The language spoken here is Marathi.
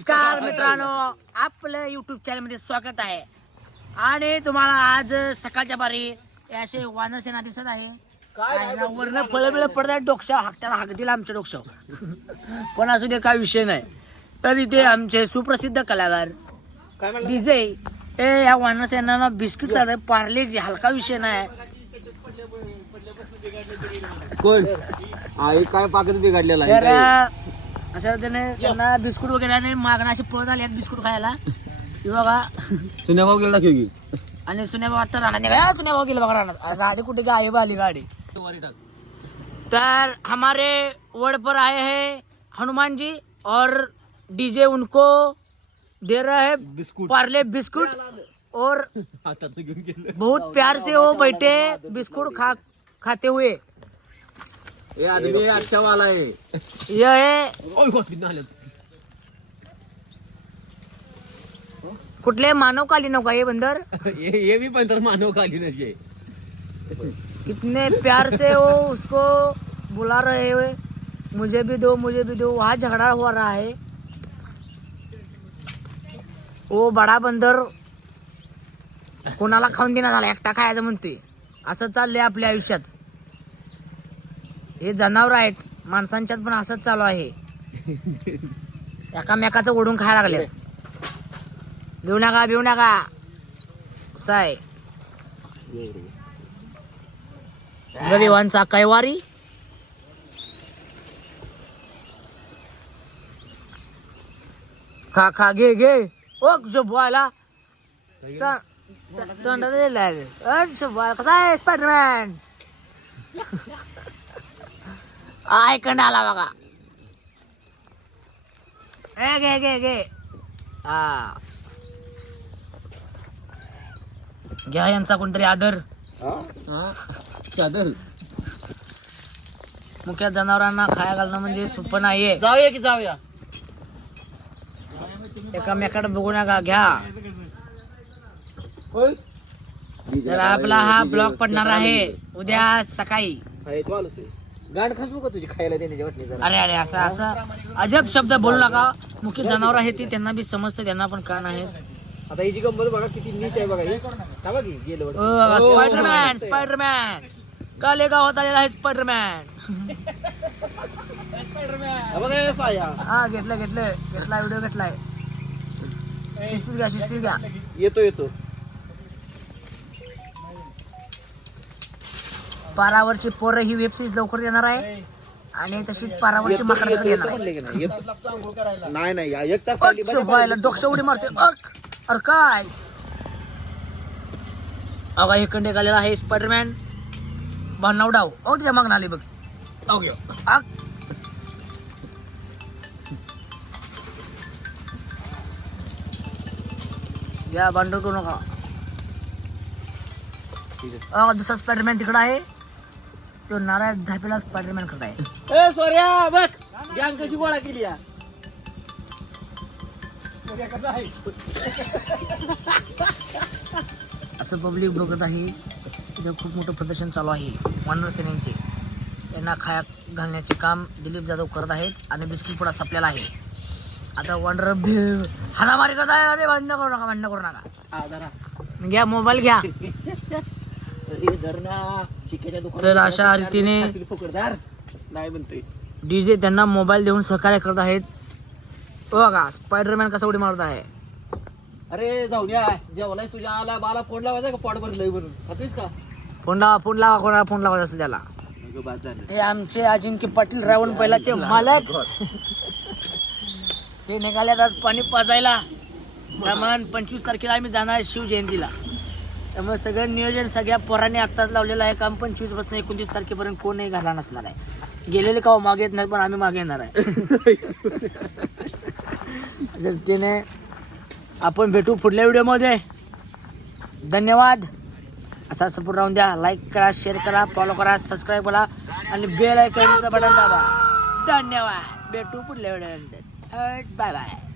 नमस्कार मित्रांनो आपलं युट्यूब चॅनलमध्ये स्वागत आहे. आणि तुम्हाला आज सकाळच्या बारी हे असे वानरसेना दिसत आहे. वरनं फळं बिळं पडत आहे डोक्यावर हाकत्याला हाकतील आमच्या डोक्यावर पण असू दे काय विषय नाही. तर इथे आमचे सुप्रसिद्ध कलाकार डीजे हे या वानरसेना बिस्किट चालत पार्ले जे हलका विषय नाही. कोण? काय पाकच बिघडलेला अशा त्याने त्यांना बिस्कुट वगैरे आणि मागणं असे पळत आले बिस्कुट खायला. हे बघा. सुन्या भाऊ गेला की. आणि सुन्या भाऊ आता राहणार निघाला सुन्या भाऊ गेला बघा राहणार. गाडी कुठे गायब आली गाडी. तर हमारे वर्ड पर आए हैं हनुमान जी और डीजे उनको दे रहा है बिस्कुट. पार्ले बिस्कुट और बहुत प्यार से वो बैठे बिस्कुट खा खाते हुए. हे आदमी अच्छा वाला आहे. है. कुठले? मानव काली नौका ये बंदर. हे हे बी पण तर मानव खाली नसे कितने प्यार से वो उसको बुला रहे हुए मुझे भी दो मुझे भी दो. वहाँ झगड़ा हो रहा है. वो बडा बंदर. कोणाला खाऊन देणार झाला? एकटा खायचं म्हणते असं चाललंय आपल्या आयुष्यात. हे जनावर आहेत. माणसांच्यात पण असंच चालू आहे. एकामेकाचं ओढून खायला लागले भिऊ नका भिऊ नका. असं आहे. गरिबांचा कैवारी. खा खा घे घे. ओ शोभवायला. तोंड दिला कसा आहे स्पायडरमॅन आय कंड आला बघा. ए घे घे घे. हा. घ्या यांचा कोणतरी आदर. चादर मुख्य जनावरांना खाया घालणं म्हणजे सोपं नाहीये. जाऊया की जाऊया? एकामेकाकडे बघू नका घ्या. तर आपला हा ब्लॉग पडणार आहे. उद्या सकाळी. गाड खास का तुझी खायला देण्याच्या वाटणी जरा? अरे अरे असं असं. अजब शब्द बोलू नका. मुख्य जनावर आहे ती त्यांना बी समजतं त्यांना पण कान आहे आता हिची गंमत बघा किती नीच आहे बघा ही. गेलं ओ. स्पायडरमॅन स्पायडरमॅन काले गावात आलेला आहे स्पायडरमॅन बघा हा घेतलं घेतलं. घेतला व्हिडिओ घेतलाय शिस्तीत घ्या शिस्तीत घ्या. येतो येतो. पारावरची पोरं ही वेब सिरीज लवकर येणार आहे. आणि तशीच पारावरची माकड येणार. आहे नाही. नाही या- एक तास शोभायला उडी मारते अक अरे काय? अगा हे कंडे आलेला आहे स्पायडरमॅन भांडणाव डाव अहो तिच्या मागणं आली बघ. या भांडण करू नका. ठीक आहे. अहो, दुसरा स्पायडरमॅन तिकडं आहे. तो नारायण झापेला स्पायडरमॅनकडे आहे. ए सोर्या बघ. गँग कशी गोळा केली या. असं पब्लिक बघत आहे. तिथं खूप मोठं प्रदर्शन चालू आहे. वानर सेनेचे यांना खाया घालण्याचे काम दिलीप जाधव करत आहेत आणि बिस्किट पुडा संपलेला आहे. आता वंडर हाणामारी करत आहे. अरे भांडणं करू नका भांडणं करू नका. घ्या मोबाईल घ्या. तर अशा रीतीने नाही म्हणते डीजे त्यांना मोबाईल देऊन सहकार्य करत आहेत. बघा स्पायडरमॅन कसा उडी मारत आहे. अरे जाऊन या जेवलाय तुझ्या आला बाला फोन लावायचा का? पोट भरलं लय भरून खातोयस का? फोन लावा फोन लावा कोणाला फोन लावायचा असं त्याला. हे आमचे अजिंक्य पाटील रावण पहिलाचे मालक. ते निघाल्यात आज पाणी पाजायला. प्रमाण पंचवीस तारखेला आम्ही जाणार आहे शिव जयंतीला त्यामुळे सगळं नियोजन सगळ्या पोरांनी आत्ताच लावलेलं आहे. काम पंचवीसपासून एकोणतीस तारखेपर्यंत कोणही घाला नसणार आहे. गेलेले का मागे येत नाही पण आम्ही मागे येणार आहे. जर त्याने आपण भेटू पुढल्या व्हिडिओमध्ये. धन्यवाद. असा सपोर्ट राहून द्या. लाईक करा शेअर करा फॉलो करा सबस्क्राईब करा आणि बेल आयकॉनचं बटन दाबा. धन्यवाद. भेटू पुढल्या व्हिडिओ बाय बाय